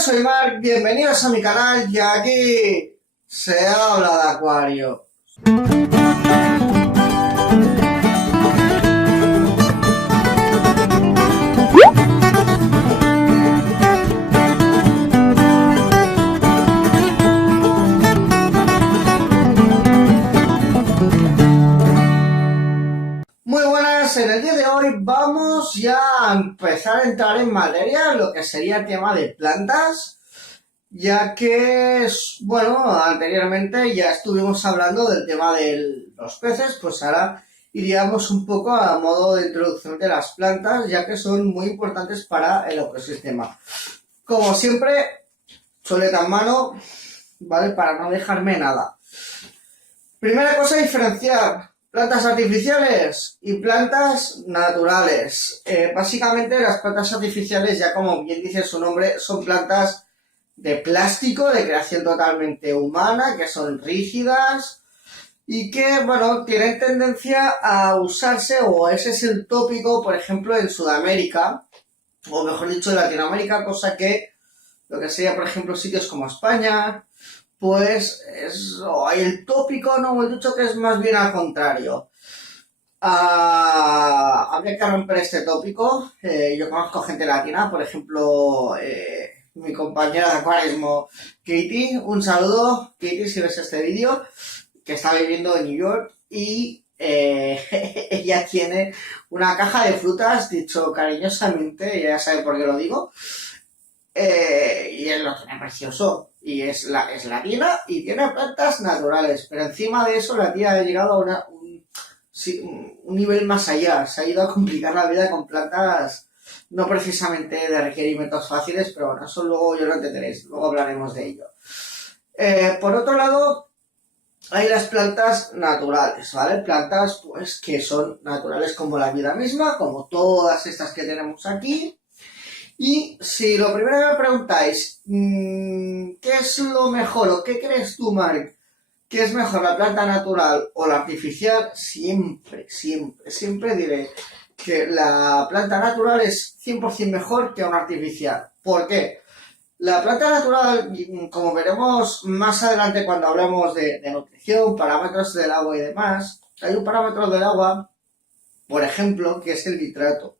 soy Marc, bienvenidos a mi canal y aquí se habla de acuario. Muy buenas, en el día de hoy vamos ya a empezar a entrar en materia lo que sería el tema de plantas, ya que, bueno, anteriormente ya estuvimos hablando del tema de los peces, pues ahora iríamos un poco a modo de introducción de las plantas, ya que son muy importantes para el ecosistema. Como siempre, chuleta en mano, ¿vale? Para no dejarme nada. Primera cosa, diferenciar plantas artificiales y plantas naturales. Básicamente las plantas artificiales, ya como bien dice su nombre, son plantas de plástico, de creación totalmente humana, que son rígidas y que, bueno, tienen tendencia a usarse, o ese es el tópico, por ejemplo, en Sudamérica, o mejor dicho, en Latinoamérica, cosa que lo que sería, por ejemplo, sitios como España, pues hay el tópico, no, el dicho que es más bien al contrario. Habría que romper este tópico. Yo conozco gente latina, por ejemplo, mi compañera de acuarismo, Katie. Un saludo, Katie, si ves este vídeo, que está viviendo en New York y ella tiene una caja de frutas, dicho cariñosamente, ella ya sabe por qué lo digo, y es lo tiene precioso. Y es latina y tiene plantas naturales, pero encima de eso la tía ha llegado a un nivel más allá, se ha ido a complicar la vida con plantas no precisamente de requerimientos fáciles, pero bueno, eso luego yo lo entenderéis, luego hablaremos de ello. Por otro lado, hay las plantas naturales, ¿vale? Plantas pues que son naturales como la vida misma, como todas estas que tenemos aquí. Y si lo primero que me preguntáis, ¿qué es lo mejor o qué crees tú, Marc? ¿Qué es mejor, la planta natural o la artificial? Siempre diré que la planta natural es 100% mejor que una artificial. ¿Por qué? La planta natural, como veremos más adelante cuando hablemos de nutrición, parámetros del agua y demás, hay un parámetro del agua, por ejemplo, que es el nitrato.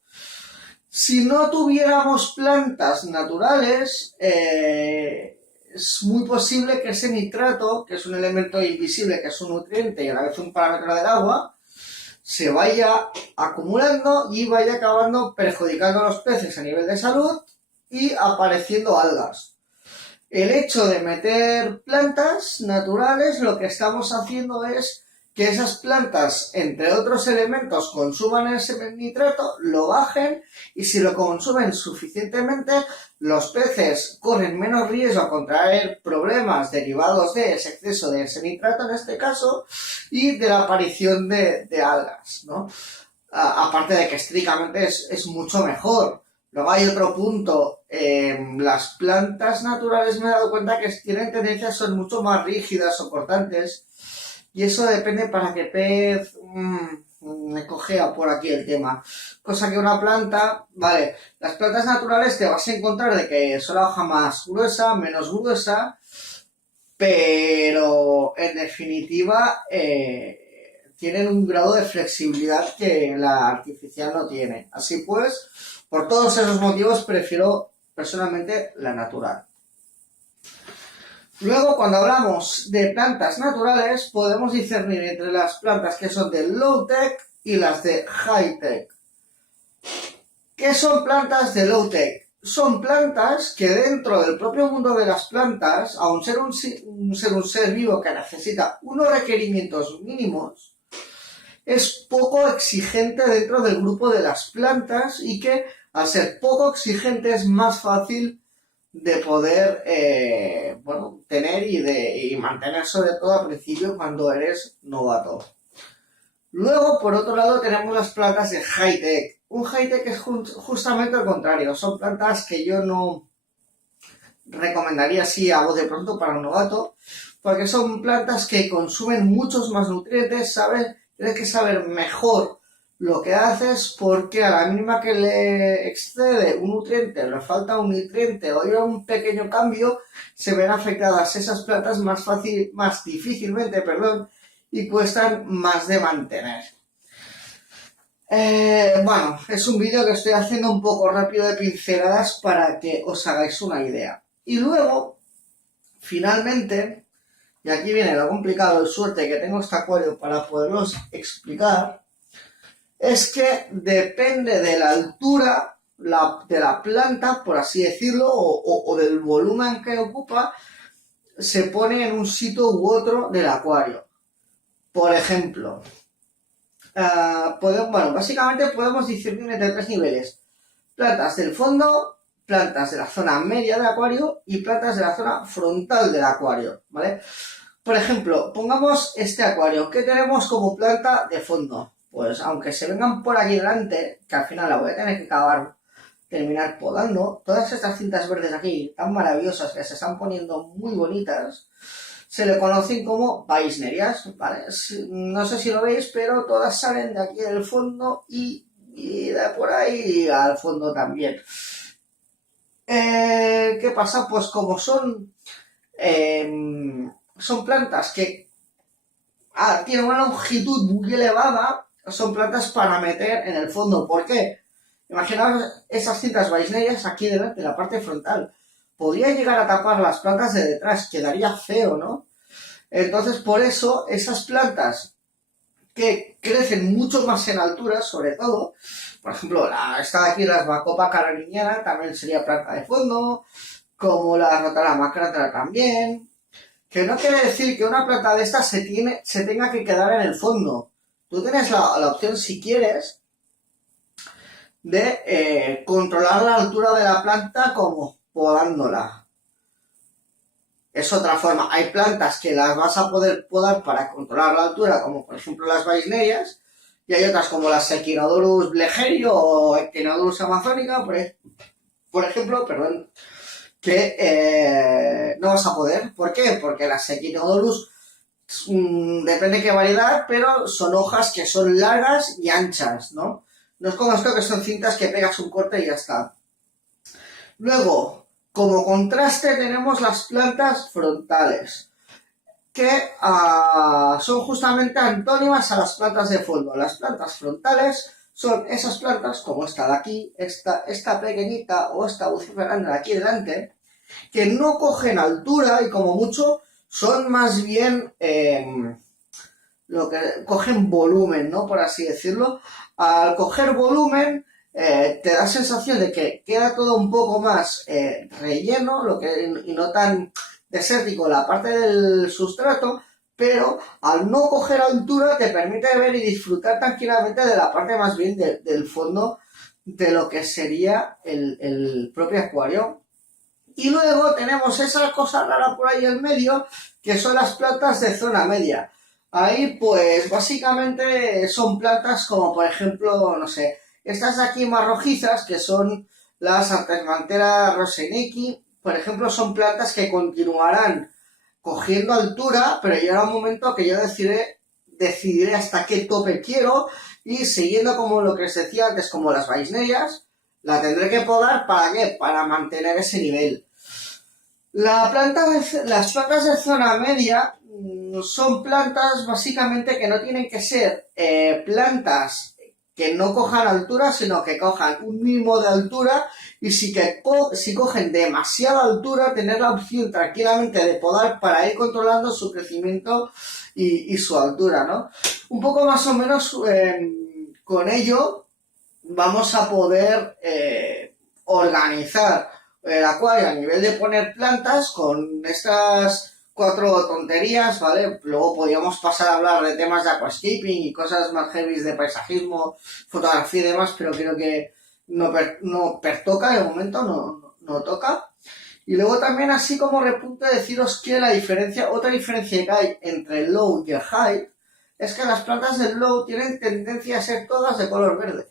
Si no tuviéramos plantas naturales, es muy posible que ese nitrato, que es un elemento invisible, que es un nutriente y a la vez un parámetro del agua, se vaya acumulando y vaya acabando perjudicando a los peces a nivel de salud y apareciendo algas. El hecho de meter plantas naturales, lo que estamos haciendo es que esas plantas, entre otros elementos, consuman ese nitrato, lo bajen, y si lo consumen suficientemente, los peces corren menos riesgo a contraer problemas derivados de ese exceso de ese nitrato, en este caso, y de la aparición de algas, ¿no? Aparte de que estrictamente es mucho mejor. Luego hay otro punto, las plantas naturales me he dado cuenta que tienen tendencia a ser mucho más rígidas o cortantes, y eso depende para qué pez, me cojea por aquí el tema. Cosa que una planta, vale, las plantas naturales te vas a encontrar de que son la hoja más gruesa, menos gruesa, pero en definitiva tienen un grado de flexibilidad que la artificial no tiene. Así pues, por todos esos motivos prefiero personalmente la natural. Luego, cuando hablamos de plantas naturales, podemos discernir entre las plantas que son de low-tech y las de high-tech. ¿Qué son plantas de low-tech? Son plantas que dentro del propio mundo de las plantas, aun ser un ser vivo que necesita unos requerimientos mínimos, es poco exigente dentro del grupo de las plantas, y que al ser poco exigente es más fácil de poder tener y mantener, sobre todo al principio cuando eres novato. Luego, por otro lado, tenemos las plantas de high-tech. Un high-tech es justamente al contrario. Son plantas que yo no recomendaría así a voz de pronto para un novato, porque son plantas que consumen muchos más nutrientes, ¿sabes? Tienes que saber mejor lo que hace es porque a la mínima que le excede un nutriente, le falta un nutriente o hay un pequeño cambio, se ven afectadas esas plantas más difícilmente, y cuestan más de mantener. Bueno, es un vídeo que estoy haciendo un poco rápido de pinceladas para que os hagáis una idea. Y luego, finalmente, y aquí viene lo complicado, de suerte que tengo este acuario para poderlos explicar, es que depende de la altura de la planta, por así decirlo, o del volumen que ocupa, se pone en un sitio u otro del acuario. Por ejemplo, básicamente podemos discernir entre 3 niveles: plantas del fondo, plantas de la zona media del acuario y plantas de la zona frontal del acuario, ¿vale? Por ejemplo, pongamos este acuario. ¿Qué tenemos como planta de fondo? Pues aunque se vengan por aquí delante, que al final la voy a tener que terminar podando, todas estas cintas verdes aquí, tan maravillosas, que se están poniendo muy bonitas, se le conocen como Weissnerias, ¿vale? No sé si lo veis, pero todas salen de aquí del fondo y de por ahí al fondo también. ¿Qué pasa? Pues como son plantas que tienen una longitud muy elevada, son plantas para meter en el fondo. ¿Por qué? Imaginaos esas cintas Weissnerias aquí delante, en la parte frontal. Podría llegar a tapar las plantas de detrás, quedaría feo, ¿no? Entonces, por eso, esas plantas que crecen mucho más en altura, sobre todo, por ejemplo, está aquí la Bacopa caroliniana, también sería planta de fondo, como la Rotala cratra también, que no quiere decir que una planta de estas se tenga que quedar en el fondo. Tú tienes la opción, si quieres, de controlar la altura de la planta como podándola. Es otra forma. Hay plantas que las vas a poder podar para controlar la altura, como por ejemplo las Weissnerias, y hay otras como las Echinodorus blegerio o Echinodorus amazonica, por ejemplo, que no vas a poder. ¿Por qué? Porque las Echinodorus, depende de qué variedad, pero son hojas que son largas y anchas, ¿no? No es como esto que son cintas que pegas un corte y ya está. Luego, como contraste tenemos las plantas frontales, que son justamente antónimas a las plantas de fondo. Las plantas frontales son esas plantas, como esta de aquí, esta pequeñita o esta vociferante de aquí delante, que no cogen altura y como mucho son más bien lo que cogen volumen, ¿no? Por así decirlo. Al coger volumen, te da sensación de que queda todo un poco más relleno, y no tan desértico la parte del sustrato, pero al no coger altura te permite ver y disfrutar tranquilamente de la parte más bien del fondo de lo que sería el propio acuario. Y luego tenemos esa cosa rara por ahí en medio, que son las plantas de zona media. Ahí, pues, básicamente son plantas como, por ejemplo, no sé, estas de aquí más rojizas, que son las Artemantera roseneki, por ejemplo, son plantas que continuarán cogiendo altura, pero llegará un momento que yo decidiré hasta qué tope quiero, y siguiendo como lo que os decía antes, como las Weissnerias, la tendré que podar, ¿para qué? Para mantener ese nivel. Las plantas de zona media son plantas básicamente que no tienen que ser plantas que no cojan altura, sino que cojan un mínimo de altura, y si cogen demasiada altura, tener la opción tranquilamente de podar para ir controlando su crecimiento y su altura, ¿no? Un poco más o menos con ello vamos a poder organizar el acuario a nivel de poner plantas con estas 4 tonterías, ¿vale? Luego podríamos pasar a hablar de temas de aquascaping y cosas más heavy de paisajismo, fotografía y demás, pero creo que no pertoca, de momento no toca. Y luego también, así como repunte, deciros que otra diferencia que hay entre el low y el high, es que las plantas del low tienen tendencia a ser todas de color verde,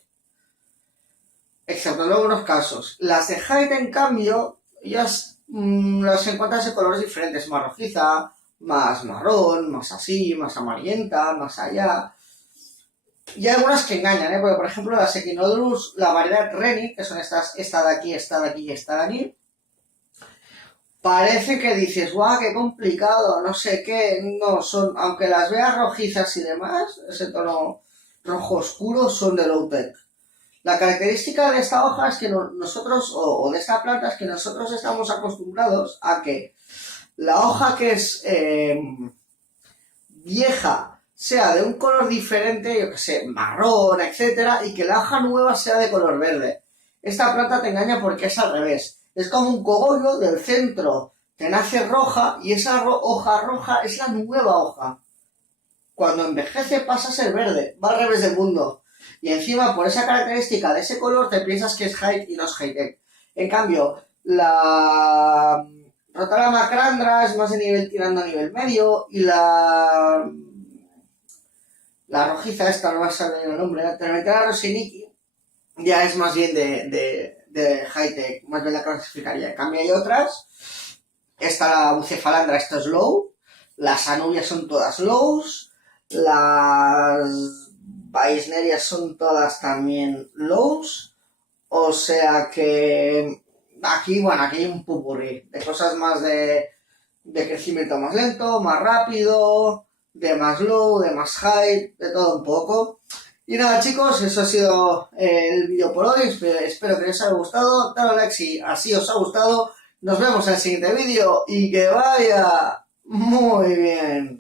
excepto en algunos casos. Las de high, en cambio, ellas las encuentras de colores diferentes, más rojiza, más marrón, más así, más amarillenta, más allá. Y hay algunas que engañan, ¿eh? Porque, por ejemplo, las Equinodrus, la variedad Reni, que son esta de aquí, esta de aquí y esta de aquí, parece que dices, guau, qué complicado, no sé qué, no, son, aunque las veas rojizas y demás, ese tono rojo oscuro, son de low tech. La característica de esta hoja es que nosotros, o de esta planta, es que nosotros estamos acostumbrados a que la hoja que es vieja sea de un color diferente, yo que sé, marrón, etcétera, y que la hoja nueva sea de color verde. Esta planta te engaña porque es al revés. Es como un cogollo del centro, te nace roja y esa hoja roja es la nueva hoja. Cuando envejece pasa a ser verde, va al revés del mundo. Y encima, por esa característica de ese color, te piensas que es high y no es high-tech. En cambio, la Rotala macrandra es más de nivel tirando a nivel medio y la rojiza esta, no va a saber el nombre, la Tremetera rosiniki, ya es más bien de high-tech, más bien la clasificaría. En cambio hay otras, esta la bucefalandra, esta es low, las anubias son todas lows, las Baisnerias son todas también lows, o sea que aquí, bueno, aquí hay un pupurrí de cosas más de crecimiento más lento, más rápido, de más low, de más high, de todo un poco. Y nada, chicos, eso ha sido el vídeo por hoy. Espero que os haya gustado. Dale like si así os ha gustado. Nos vemos en el siguiente vídeo y que vaya muy bien.